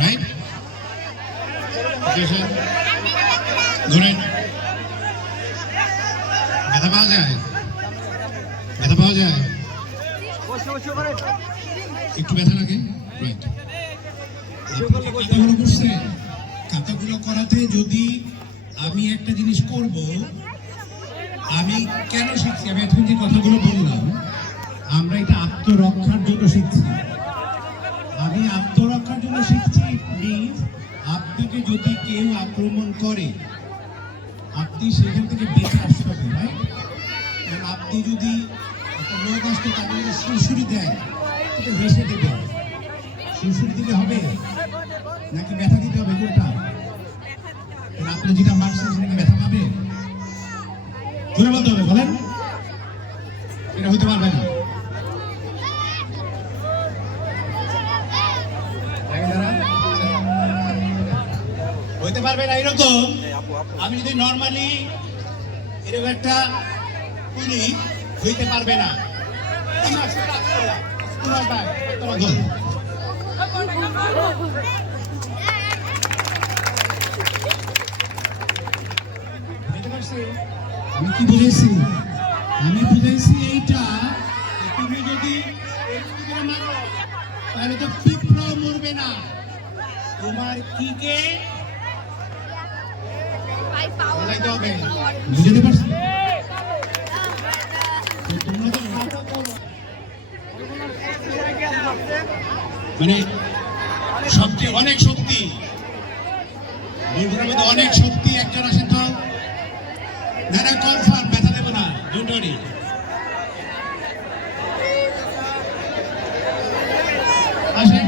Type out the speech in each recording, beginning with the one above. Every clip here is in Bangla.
রাইট? ধরেন ব্যথা পাওয়া যায়, ব্যথা পাওয়া যায়, একটু ব্যথা লাগে, রাইট? খাতাগুলো করছে, খাতাগুলো করাতে যদি আমি একটা জিনিস করব, আমি কেন শিখছি, আমি এখন যে কথাগুলো বললাম, আমরা এটা আত্মরক্ষার জন্য শিখছি। আমি আত্মরক্ষার জন্য শিখছি। প্লিজ, আপনাকে যদি কেউ আক্রমণ করে, আপনি সেখান থেকে বেঁচে আসতে হবে, রাইট? আপনি যদি একটা লোক আসতে তাকে যদি সুরসুরি দেয়, এটা হেসে দেবে। সুরসুরি দিতে হবে নাকি ব্যথা দিতে হবে? কোনটা? আপনি যেটা মারছেন সেটাকে ব্যথা পাবে? ধরে বলতে হবে, বলেন। এটা হইতে পারবে না। হইতে পারবে না এরকম। আমি যদি নর্মালি এরকম একটা করি, হইতে পারবে না। আমি কি বুঝেছি? আমি বুঝেছি এইটা, তুমি যদি মারো তাহলে তো পিঁপড়াও মরবে না। তোমার কিকে বুঝতে পারছি। মানে সবচেয়ে অনেক শক্তি, মধ্যে অনেক শক্তি। একজন আসেন তো, না না কনফার্ম, ব্যথা দেবো না, ডোন্ট ওয়ারি। আসেন।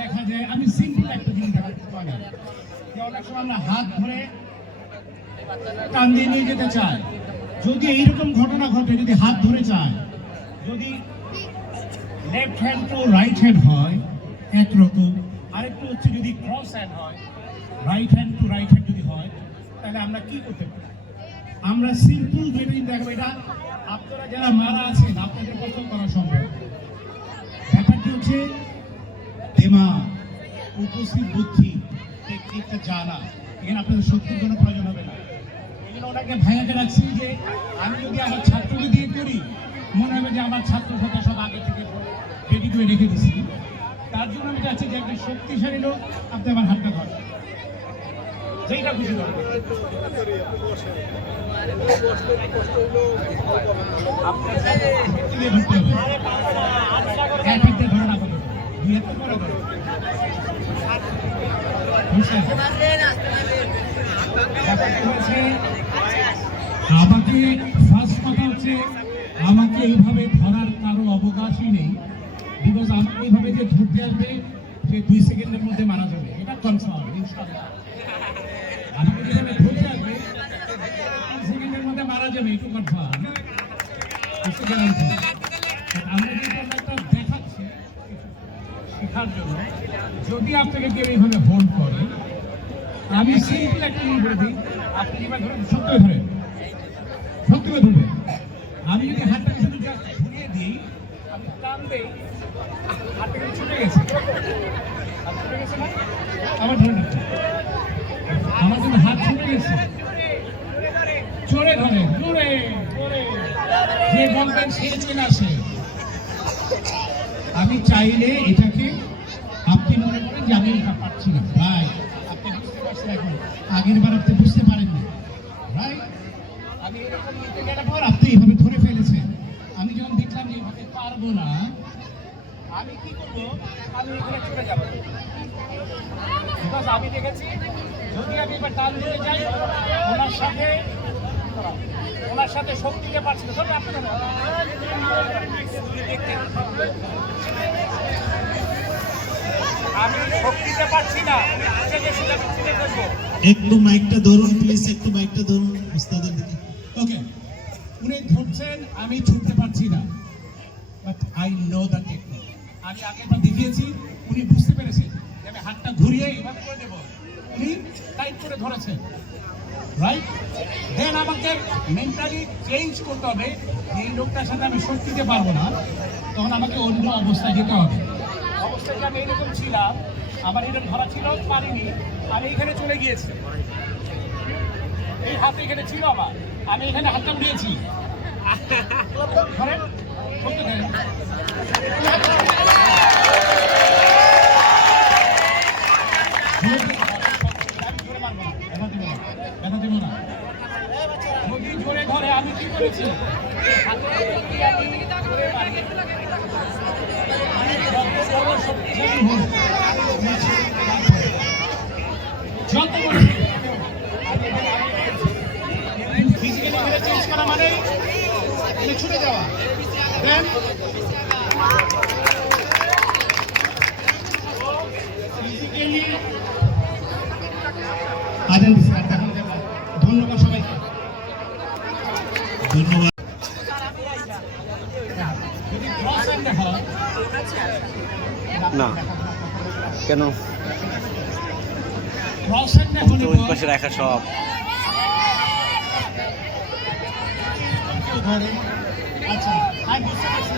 দেখা যায়, আমি সিম্পল একটা জিনিস দেখাতে পারি, যে অনেক সময় আমরা হাত ধরে টান দিয়ে নিয়ে যেতে চাই। যদি এইরকম ঘটনা ঘটে, যদি হাত ধরে চায়, যদি left hand to right hand হয় একরকম, আরেকটু হচ্ছে যদি ক্রস হ্যান্ড হয়, right hand to right hand যদি হয়, তাহলে আমরা কি করতে পারি? আমরা সিম্পল যেটা দেখবো, এটা আপনারা যারা মারা আছেন আপনাদের পছন্দ করা সম্ভব। ব্যাপারটি হচ্ছে দিমাগ, উপস্থিত বুদ্ধি, টেকনিকটা জানা। এখানে আপনাদের শক্তির কোনো প্রয়োজন হবে না। এই জন্য ওনাকে ভাইয়াকে রাখছি যে আমি যদি আমার ছাত্রকে দিয়ে করি, মনে হবে যে আমার ছাত্র সাথে সব আগে থেকে রেডি করে রেখে দিচ্ছি। তার জন্য আমি চাচ্ছি যে একটা শক্তিশালী লোক আপনি আমার হাতটা ধরেন, যেইটা খুশি ধরেন। আমাকে ফার্স্ট কথা হচ্ছে, আমাকে এইভাবে ধরার কারো অবকাশই নেই। বিকজ আমাকে এইভাবে যে ধরতে আসবে সে 2 সেকেন্ডের মধ্যে মারা যাবে, এটা কনফার্ম ইনশাআল্লাহ। আমাকে যেভাবে ধরতে আসবে 3 সেকেন্ডের মধ্যে মারা যাবে, এটা কনফার্ম। আমরা যেটা একটা দেখাচ্ছি শেখার জন্য, যদি আপনাকে কেউ এইভাবে হোল্ড করে, আমি সিম্পল একটা জিনিস বলে দিই, আপনি এবার ধরেন শক্ত ধরেন, শক্ত ধরবেন। আমি যদি হাতটাকে শুধু জাস্ট ঘুরিয়ে দিই, আপনি টান দেই, হাতটা কিন্তু ছুটে গেছে, ছুটে গেছে না? আবার ধরে না, আমার কিন্তু হাত ছুটে গেছে। জোরে ধরেন, জোরে জোরে, যে বলবেন সে চলে আসে। আমি চাইলে এটাকে, আপনি মনে করেন যে আমি এটা পারছি না, ভাই আপনি বুঝতে পারছেন, এখন আগের বার আপনি বুঝতে পারেননি, ভাই আমি এরকম নিতে গেলে পর আপনি এইভাবে ধরে ফেলেছেন। আমি যখন দেখলাম যে এইভাবে পারবো না, আমি কি করবো, আমি এখানে চলে যাবো। বিকজ আমি দেখেছি যদি আমি এবার টান দিতে যাই, ওনার সাথে শক্তি দিতে পারছি না। ধরে আপনি আমি শক্তি দিতে পারছি না, একটু মাইকটা ধরুন প্লিজ, একটু মাইকটা ধরুন উস্তাদের দিকে। ওকে, উনি ধরছেন, আমি ছুটতে পারছি না, but I know the technique. আমি আগেটা দেখিয়েছি, উনি বুঝতে পেরেছেন যে আমি হাতটা ঘুরিয়ে এইভাবে করে দেবো, উনি টাইট করে ধরেছেন, রাইট? দেন আমাকে মেন্টালি চেঞ্জ করতে হবে, এই লোকটার সাথে আমি শক্তি দিতে পারবো না, তখন আমাকে অন্য অবস্থায় যেতে হবে। অবস্থায় আমি এইরকম ছিলাম, আমার এটা ধরা ছিল, পারিনি, আমি এখানে চলে গিয়েছি, এই হাত এখানে ছিল আমার, আমি এখানে হাতটা উঠিয়েছি, ধরেন করতে দেন। আমি জোরে মারবো না, ব্যথা দিব না, ব্যথা দিব না। যদি জোরে ধরে আমি কি করেছি, জোরে মারি, যত বড় শক্তিশালী হোক, যত বড় ফিজিক্যালি চেঞ্জ করা মানে ছুটে যাওয়া। দেন ফিজিক্যালি ধন্যবাদ সবাইকে, ধন্যবাদ। যদি ক্রস হ্যান্ড হয় না কেন ক্রস হ্যান্ড হলে ওই পাশে রাখা সব আচ্ছা, আমি বুঝতে পারছি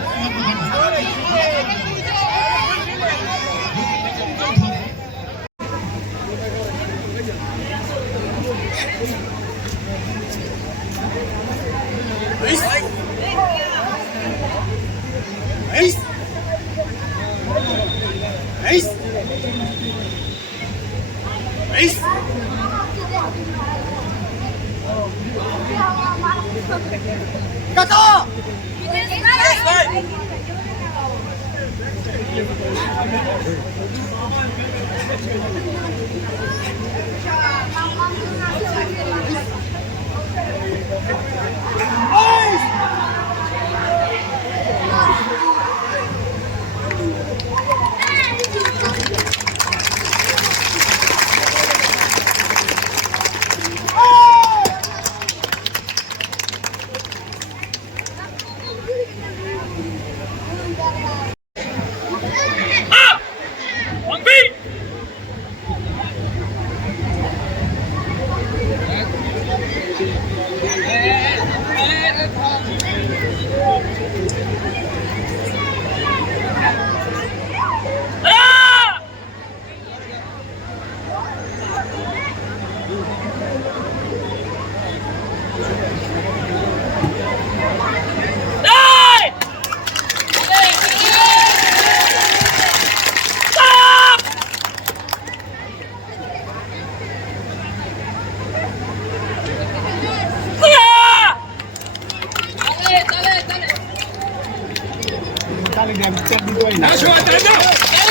Dale, dale, dale.